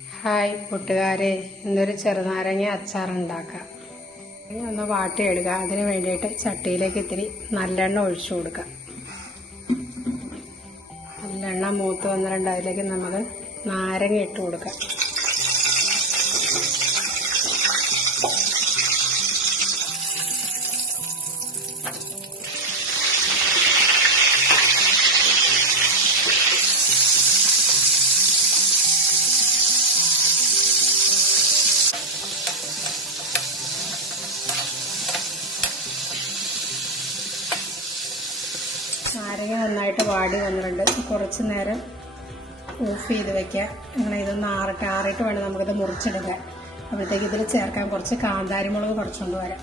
Hi കൂട്ടുകാരെ ഇന്നൊരു ചെറുനാരങ്ങ അച്ചാർ ഉണ്ടാക്കാം ഇനി ഒന്ന് വാട്ടിയെടുക്കുക അതിന് വേണ്ടിയിട്ട് ചട്ടിയിലേക്ക് ഇത്തിരി നല്ലെണ്ണ ഒഴിച്ചു കൊടുക്കുക നല്ലെണ്ണ മൂത്ത് വന്നിട്ടുണ്ട്. അതിലേക്ക് നമുക്ക് നാരങ്ങ ഇട്ട് കൊടുക്കാം. നാരങ്ങ നന്നായിട്ട് വാടി വന്നിട്ടുണ്ട്. കുറച്ച് നേരം ഓഫ് ചെയ്ത് വെക്കുക. അങ്ങനെ ഇതൊന്ന് ആറിട്ട് ആറിട്ട് വേണം നമുക്കിത് മുറിച്ചെടുക്കാൻ. അപ്പോഴത്തേക്ക് ഇതിൽ ചേർക്കാൻ കുറച്ച് കാന്താരി മുളക് കുറച്ചുകൊണ്ട് വരാം.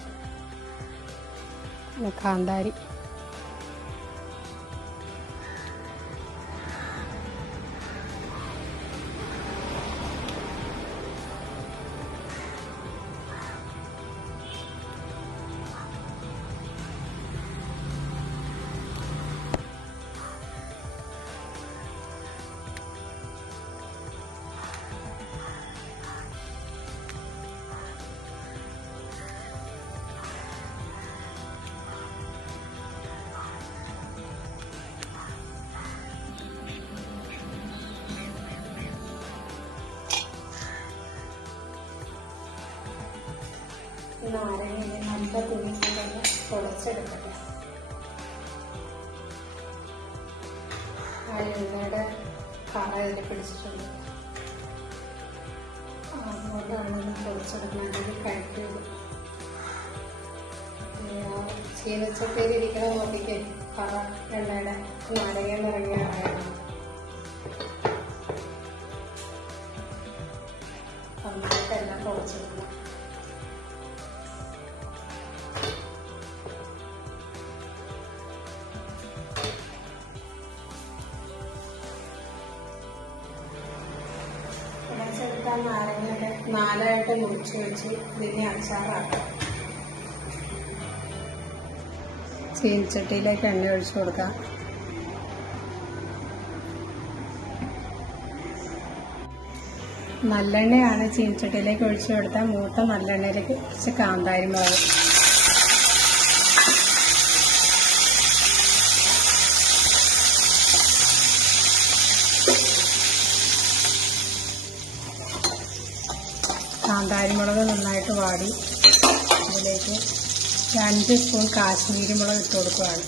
കാന്താരി. നാരങ്ങ നല്ല തുണിക്കൊണ്ടൊന്ന് തന്നെ ആ അരിയുടെ കറ ഇതിൽ പിടിച്ചിട്ടുണ്ട് അതുകൊണ്ടാണ് ഇത് കുളച്ചെടുക്കുന്നത് കഴിക്കുന്നത് ചീനച്ചട്ടയിൽ നോക്കിക്കേ കറ എണ്ണയുടെ നാരങ്ങ നിറങ്ങിയ കറയാണ് എല്ലാം കുളച്ചെടുക്കണം കുളച്ചെടുക്കാൻ നാരങ്ങയുടെ നാലായിട്ട് മുറിച്ച് വെച്ച് ഇതിനെ അച്ചാറാക്കാം. ചീനിച്ചട്ടിയിലേക്ക് എണ്ണ ഒഴിച്ചു കൊടുക്കാം. നല്ലെണ്ണയാണ് ചീനിച്ചട്ടിയിലേക്ക് ഒഴിച്ചു കൊടുത്താൽ മൂത്ത നല്ലെണ്ണയിലേക്ക് കുറച്ച് കാന്താരി മുളക് കാന്താരി മുളക് നന്നായിട്ട് വാടി. അതിലേക്ക് രണ്ട് സ്പൂൺ കാശ്മീരി മുളക് ഇട്ട് കൊടുക്കുകയാണ്